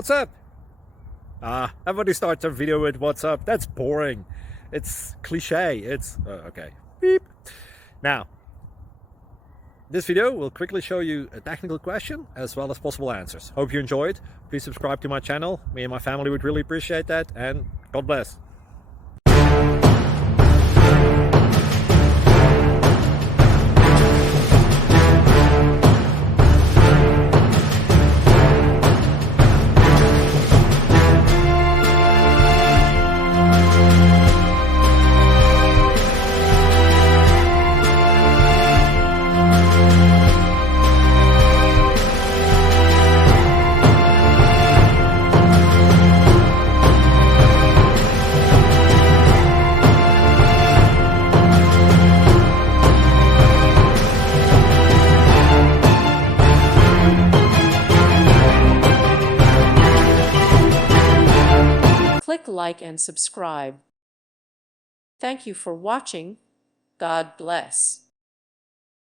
What's up? Everybody starts their video with what's up. That's boring. It's cliche. It's okay. Beep. Now, this video will quickly show you a technical question as well as possible answers. Hope you enjoyed. Please subscribe to my channel. Me and my family would really appreciate that, and God bless. Click like and subscribe. Thank you for watching. God bless.